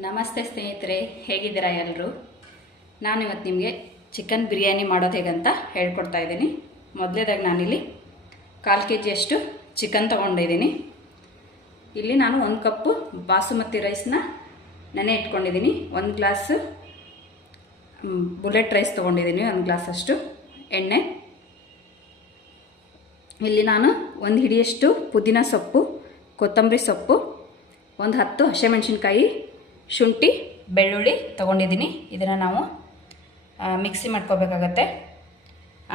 ನಮಸ್ತೆ ಸ್ನೇಹಿತರೆ, ಹೇಗಿದ್ದೀರಾ ಎಲ್ಲರೂ? ನಾನಿವತ್ತು ನಿಮಗೆ ಚಿಕನ್ ಬಿರಿಯಾನಿ ಮಾಡೋದು ಹೇಗಂತ ಹೇಳ್ಕೊಡ್ತಾ ಇದ್ದೀನಿ. ಮೊದಲೇದಾಗಿ ನಾನಿಲ್ಲಿ 1/4 kg ಚಿಕನ್ ತೊಗೊಂಡಿದ್ದೀನಿ. ಇಲ್ಲಿ ನಾನು 1 ಕಪ್ಪು ಬಾಸುಮತಿ ರೈಸ್ನ ನೆನೆ ಇಟ್ಕೊಂಡಿದ್ದೀನಿ. 1 ಗ್ಲಾಸ್ ಬುಲೆಟ್ ರೈಸ್ ತೊಗೊಂಡಿದ್ದೀನಿ, 1 ಗ್ಲಾಸಷ್ಟು ಎಣ್ಣೆ. ಇಲ್ಲಿ ನಾನು 1 ಹಿಡಿಯಷ್ಟು ಪುದೀನ ಸೊಪ್ಪು, ಕೊತ್ತಂಬರಿ ಸೊಪ್ಪು, 10 ಹಸಿಮೆಣಸಿನ್ಕಾಯಿ, ಶುಂಠಿ, ಬೆಳ್ಳುಳ್ಳಿ ತೊಗೊಂಡಿದ್ದೀನಿ. ಇದನ್ನು ನಾವು ಮಿಕ್ಸಿ ಮಾಡ್ಕೋಬೇಕಾಗತ್ತೆ.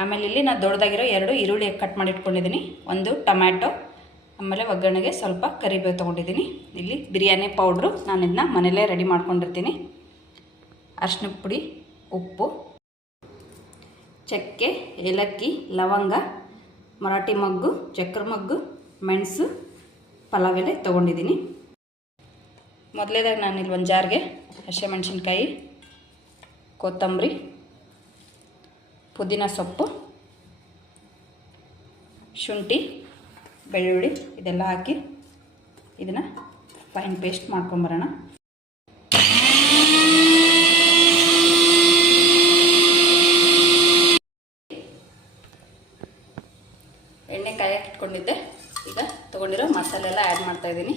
ಆಮೇಲೆ ಇಲ್ಲಿ ನಾನು ದೊಡ್ಡದಾಗಿರೋ 2 ಈರುಳ್ಳಿ ಕಟ್ ಮಾಡಿ ಇಟ್ಕೊಂಡಿದ್ದೀನಿ, 1 ಟೊಮ್ಯಾಟೊ, ಆಮೇಲೆ ಒಗ್ಗರಣೆಗೆ ಸ್ವಲ್ಪ ಕರಿಬೇವು ತೊಗೊಂಡಿದ್ದೀನಿ. ಇಲ್ಲಿ ಬಿರಿಯಾನಿ ಪೌಡ್ರು ನಾನು ಇದನ್ನ ಮನೆಯಲ್ಲೇ ರೆಡಿ ಮಾಡ್ಕೊಂಡಿರ್ತೀನಿ. ಅರಿಶಿನ ಪುಡಿ, ಉಪ್ಪು, ಚಕ್ಕೆ, ಏಲಕ್ಕಿ, ಲವಂಗ, ಮರಾಠಿ ಮೊಗ್ಗು, ಚಕ್ರ ಮೊಗ್ಗು, ಮೆಣಸು, ಪಲಾವ್ ಎಲೆ ತೊಗೊಂಡಿದ್ದೀನಿ. ಮೊದಲೇದಾಗಿ ನಾನಿಲ್ಲಿ ಒಂದು ಜಾರ್ಗೆ ಹಸಿಮೆಣಸಿನ್ಕಾಯಿ, ಕೊತ್ತಂಬರಿ, ಪುದೀನ ಸೊಪ್ಪು, ಶುಂಠಿ, ಬೆಳ್ಳುಳ್ಳಿ ಇದೆಲ್ಲ ಹಾಕಿ ಇದನ್ನು ಫೈನ್ ಪೇಸ್ಟ್ ಮಾಡ್ಕೊಂಬರೋಣ. ಎಣ್ಣೆ ಕಾಯಕ್ಕೆ ಇಟ್ಕೊಂಡಿದ್ದೆ. ಈಗ ತೊಗೊಂಡಿರೋ ಮಸಾಲೆ ಎಲ್ಲ ಆ್ಯಡ್ ಮಾಡ್ತಾಯಿದ್ದೀನಿ.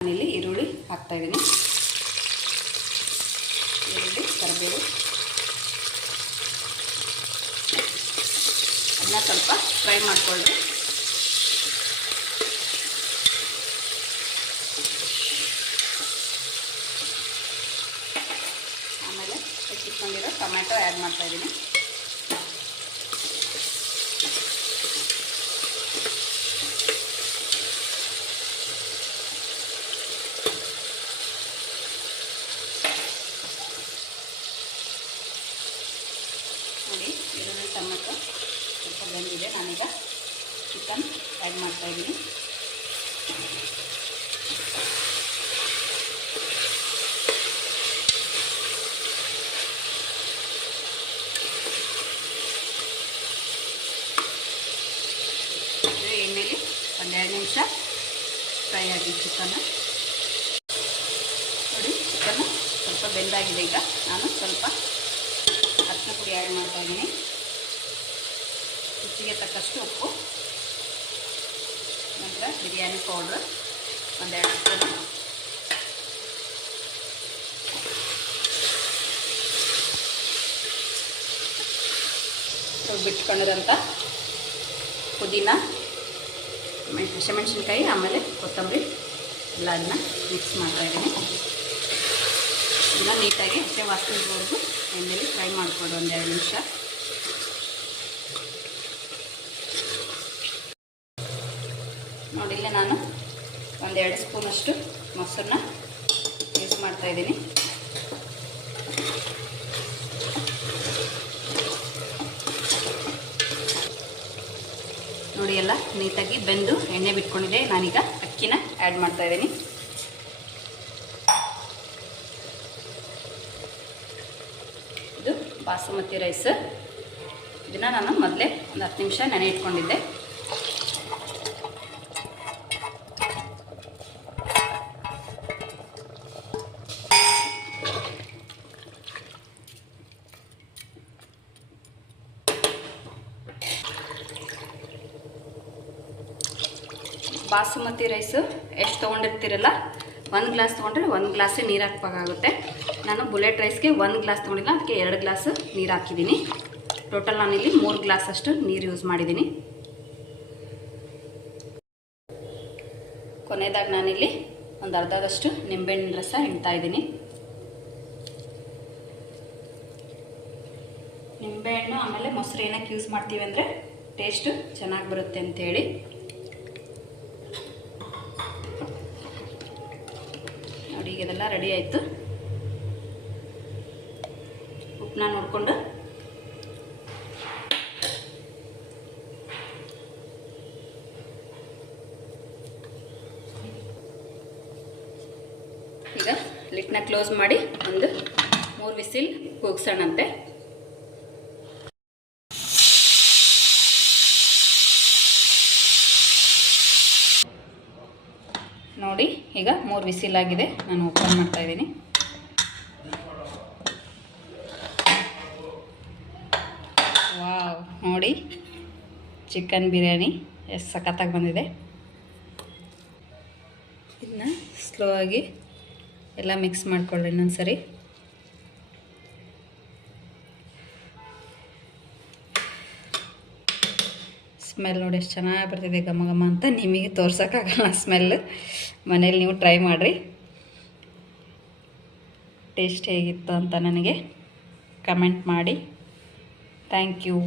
ನಾನಿಲ್ಲಿ ಈರುಳ್ಳಿ ಹಾಕ್ತಾಯಿದ್ದೀನಿ. ಈರುಳ್ಳಿ, ಕರಿಬೇವು ಅದನ್ನ ಸ್ವಲ್ಪ ಫ್ರೈ ಮಾಡಿಕೊಳ್ಳ್ರಿ. ಆಮೇಲೆ ಹೆಚ್ಚಿಟ್ಕೊಂಡಿರೋ ಟೊಮ್ಯಾಟೊ ಆ್ಯಡ್ ಮಾಡ್ತಾಯಿದ್ದೀನಿ. ನೋಡಿ, ಈರುಳ್ಳಿ ಟೊಮೆಟೊ ಸ್ವಲ್ಪ ಬೆಂದಿದೆ. ನಾನೀಗ ಚಿಕನ್ ಆ್ಯಡ್ ಮಾಡ್ತಾಯಿದ್ದೀನಿ. ಎಣ್ಣೆಲಿ 1-2 ನಿಮಿಷ ಫ್ರೈ ಆಗಿ ಚಿಕನ್ನು. ನೋಡಿ, ಚಿಕನ್ನು ಸ್ವಲ್ಪ ಬೆಂದಾಗಿದೆ. ಈಗ ನಾನು ಸ್ವಲ್ಪ ಅರಿಶಿನ ಪುಡಿ ಆ್ಯಡ್ ಮಾಡ್ತಾಯಿದ್ದೀನಿ. ರುಚಿಗೆ ತಕ್ಕಷ್ಟು ಉಪ್ಪು, ನಂತರ ಬಿರಿಯಾನಿ ಪೌಡ್ರ್ 1-2 ಸ್ಪೂನ್, ಬಿಟ್ಕೊಂಡಿರೋಂಥ ಪುದೀನ, ಹಸಿಮೆಣಸಿನ್ಕಾಯಿ, ಆಮೇಲೆ ಕೊತ್ತಂಬರಿ ಎಲ್ಲ ಅದನ್ನ ಮಿಕ್ಸ್ ಮಾಡ್ತಾಯಿದ್ದೀನಿ. ಇದನ್ನ ನೀಟಾಗಿ ಹಸಿ ವಾಸನೆವರೆಗೂ ಎಣ್ಣೆಲಿ ಫ್ರೈ ಮಾಡಿಕೊಡು 1-2 ನಿಮಿಷ. ನೋಡಿ, ಇಲ್ಲೇ ನಾನು 1-2 ಸ್ಪೂನಷ್ಟು ಮೊಸರನ್ನ ಯೂಸ್ ಮಾಡ್ತಾಯಿದ್ದೀನಿ. ನೋಡಿ, ಎಲ್ಲ ನೀಟಾಗಿ ಬೆಂದು ಎಣ್ಣೆ ಬಿಟ್ಕೊಂಡಿದೆ. ನಾನೀಗ ಅಕ್ಕಿನ ಆ್ಯಡ್ ಮಾಡ್ತಾಯಿದ್ದೀನಿ. ಇದು ಬಾಸುಮತಿ ರೈಸ್. ಇದನ್ನು ನಾನು ಮೊದಲೇ ಒಂದು 10 ನಿಮಿಷ ನೆನೆ ಇಟ್ಕೊಂಡಿದ್ದೆ. ಬಾಸುಮತಿ ರೈಸು ಎಷ್ಟು ತೊಗೊಂಡಿರ್ತೀರಲ್ಲ, 1 ಗ್ಲಾಸ್ ತೊಗೊಂಡ್ರೆ 1 ಗ್ಲಾಸೇ ನೀರು ಹಾಕಬೇಕಾಗುತ್ತೆ. ನಾನು ಬುಲೆಟ್ ರೈಸ್ಗೆ 1 ಗ್ಲಾಸ್ ತೊಗೊಂಡಿಲ್ಲ, ಅದಕ್ಕೆ 2 ಗ್ಲಾಸ್ ನೀರು ಹಾಕಿದ್ದೀನಿ. ಟೋಟಲ್ ನಾನಿಲ್ಲಿ 3 ಗ್ಲಾಸಷ್ಟು ನೀರು ಯೂಸ್ ಮಾಡಿದ್ದೀನಿ. ಕೊನೆಯದಾಗಿ ನಾನಿಲ್ಲಿ ಒಂದು ಅರ್ಧದಷ್ಟು ನಿಂಬೆಹಣ್ಣಿನ ರಸ ಹಿಂಡ್ತಾಯಿದ್ದೀನಿ. ನಿಂಬೆಹಣ್ಣು ಆಮೇಲೆ ಮೊಸರು ಏನಕ್ಕೆ ಯೂಸ್ ಮಾಡ್ತೀವಿ ಅಂದರೆ ಟೇಸ್ಟು ಚೆನ್ನಾಗಿ ಬರುತ್ತೆ ಅಂಥೇಳಿ. ನೋಡಿ, ಈಗ ಇದೆಲ್ಲ ರೆಡಿ ಆಯಿತು. ಉಪ್ಪನ್ನ ನೋಡಿಕೊಂಡು ಈಗ ಲಿಡ್ನ ಕ್ಲೋಸ್ ಮಾಡಿ ಒಂದು 3 ವಿಸಿಲ್ ಕೂಗ್ಸೋಣಂತೆ. ಈಗ 3 ವಿಸಿಲ್ ಆಗಿದೆ, ನಾನು ಓಪನ್ ಮಾಡ್ತಾ ಇದ್ದೀನಿ. ವಾವ್, ನೋಡಿ ಚಿಕನ್ ಬಿರಿಯಾನಿ ಎಷ್ಟು ಸಖತ್ತಾಗಿ ಬಂದಿದೆ. ಇದನ್ನ ಸ್ಲೋ ಆಗಿ ಎಲ್ಲ ಮಿಕ್ಸ್ ಮಾಡ್ಕೊಳ್ಳಿ ಇನ್ನೊಂದ್ಸರಿ. ಸ್ಮೆಲ್ ನೋಡಿ ಎಷ್ಟು ಚೆನ್ನಾಗಿ ಬರ್ತಿದೆ, ಘಮ ಘಮ ಅಂತ. ನಿಮಗೆ ತೋರ್ಸೋಕ್ಕಾಗಲ್ಲ ಸ್ಮೆಲ್, ಮನೇಲಿ ನೀವು ಟ್ರೈ ಮಾಡಿರಿ. ಟೇಸ್ಟ್ ಹೇಗಿತ್ತು ಅಂತ ನನಗೆ ಕಮೆಂಟ್ ಮಾಡಿ. Thank you.